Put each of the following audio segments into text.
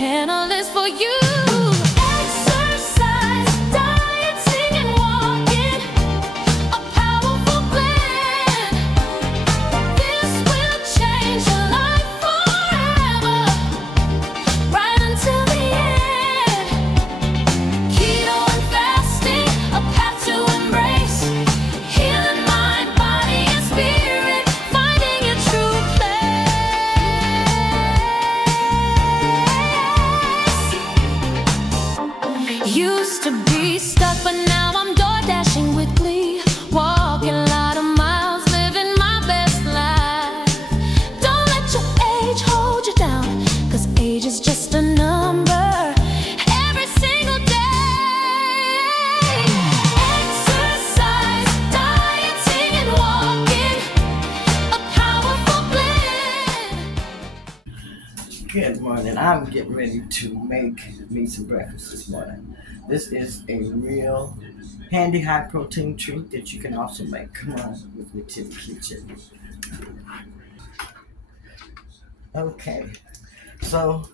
channel is for you. Exercise, dieting, and walking, a powerful blend. This will change your life forever, right until the end. Keto and fasting, a path to embrace, healing mind, body, and spirit, finding your true place. Used to be stuck, but now I'm door dashing with glee, walking a lot of miles, living my best life. Don't let your age hold you down, 'cause age is just a number. Every single day, exercise, dieting, and walking, a powerful blend. Good morning. I'm getting ready to make me some breakfast this morning. This is a real handy high protein treat that you can also make. Come on with me to the kitchen. Okay, so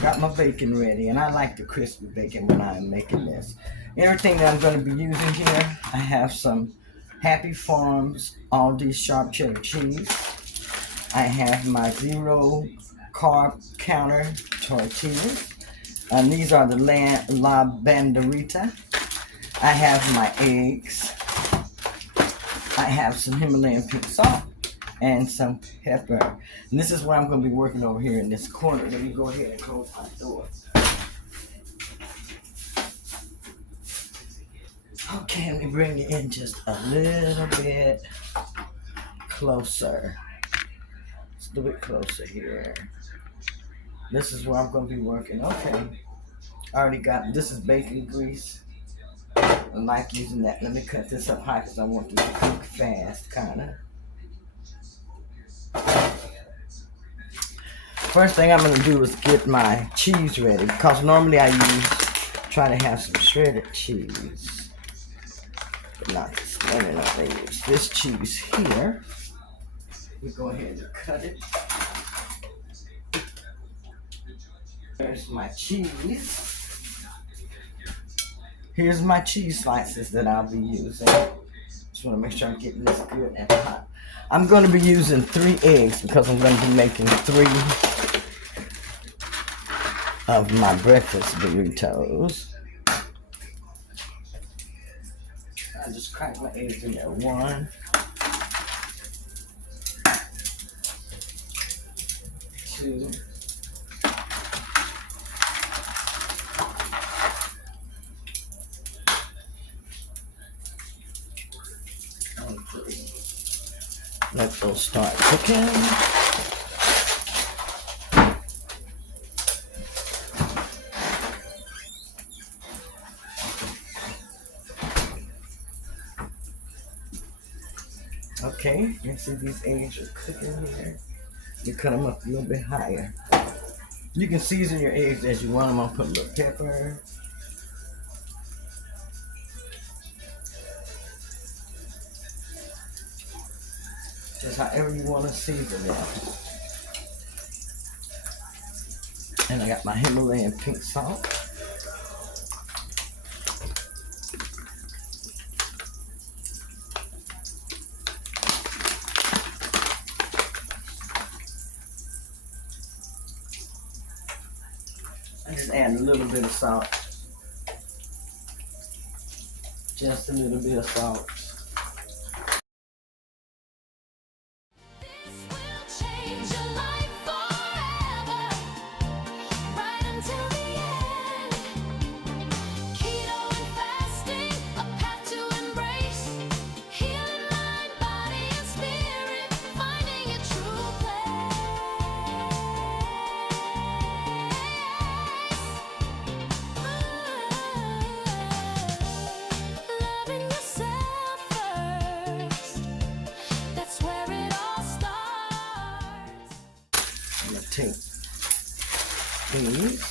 got my bacon ready, and I like the crispy bacon when I'm making this. Everything that I'm going to be using here, I have some Happy Farms Aldi sharp cheddar cheese. I have my zero carb counter tortillas. And these are the La Banderita. I have my eggs. I have some Himalayan pink salt and some pepper. And this is what I'm going to be working over here in this corner. Let me go ahead and close my door. Okay, let me bring it in just a little bit closer. Just a little bit closer here. This is where I'm going to be working. Okay. I already got, this is bacon grease. I like using that. Let me cut this up high because I want this to cook fast, kind of. First thing I'm going to do is get my cheese ready, because normally I try to have some shredded cheese. But not this one, I'm going to use this cheese here. We go ahead and cut it. There's my cheese. Here's my cheese slices that I'll be using. Just want to make sure I'm getting this good and hot. I'm going to be using 3 eggs because I'm going to be making 3 of my breakfast burritos. I just crack my eggs in there. 1, 2, 3. Let those start cooking. Okay, you see these eggs are cooking here. You cut them up a little bit higher. You can season your eggs as you want them. I'll put a little pepper. Just however you want to season them. And I got my Himalayan pink salt. I just add a little bit of salt. Just a little bit of salt. Take these.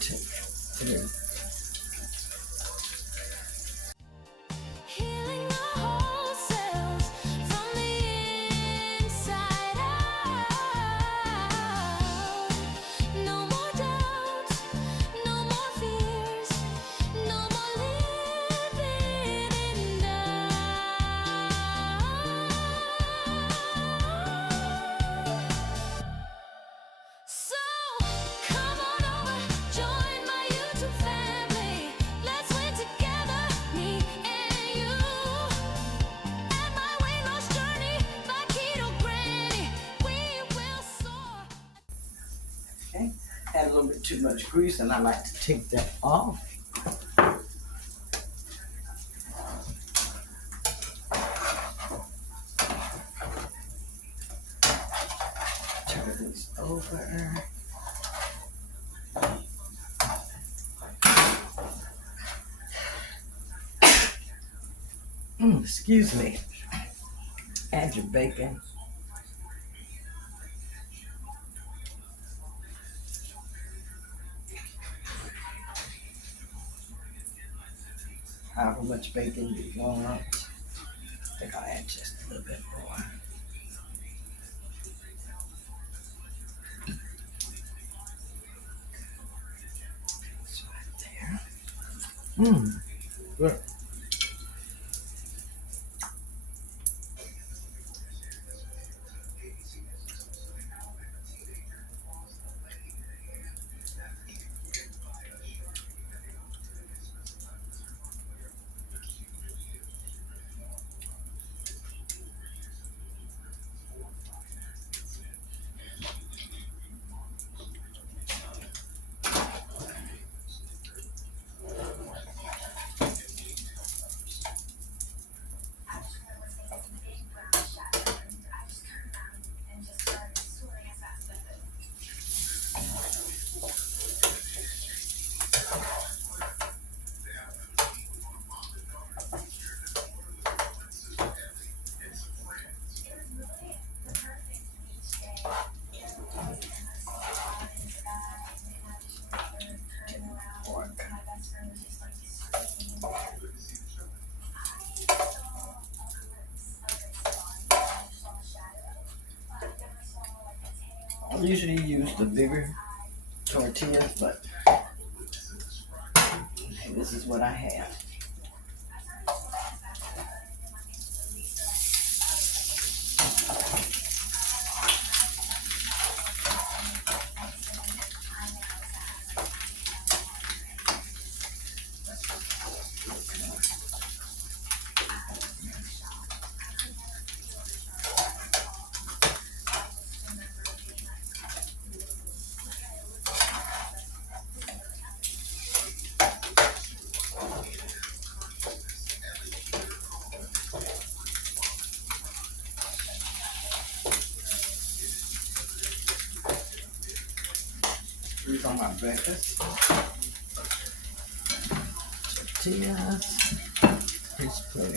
Take 3. Healing the whole cells from the inside out. had a little bit too much grease, and I like to take that off. Turn this over. Excuse me. Add your bacon. However much bacon you want. I think I'll add just a little bit more. It's right there. Good. I usually use the bigger tortillas, but this is what I have. These are my breakfast. Tortillas. Here's plate.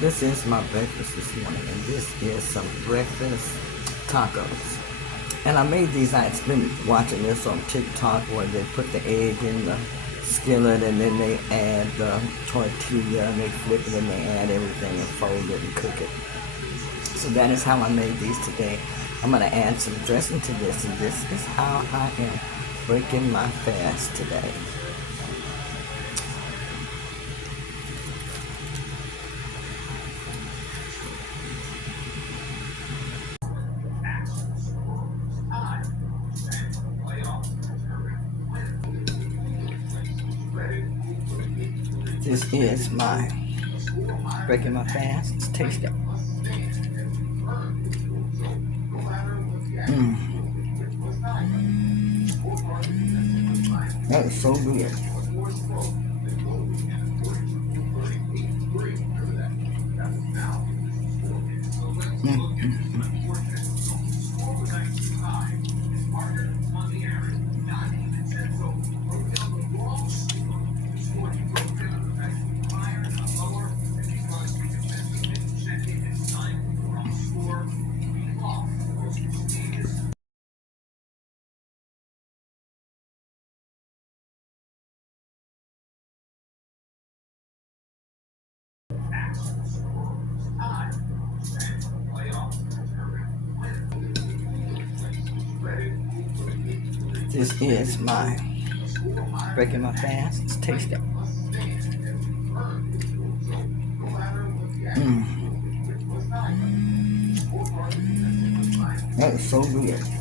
This is my breakfast this morning, and this is some breakfast tacos. And I made these, I've been watching this on TikTok where they put the egg in the skillet and then they add the tortilla and they flip it and they add everything and fold it and cook it. So that is how I made these today. I'm going to add some dressing to this, and this is how I am breaking my fast today. This is my breaking my fast. Let's taste it. That is so good. This is my breaking my fast. Let's taste it. That is so good.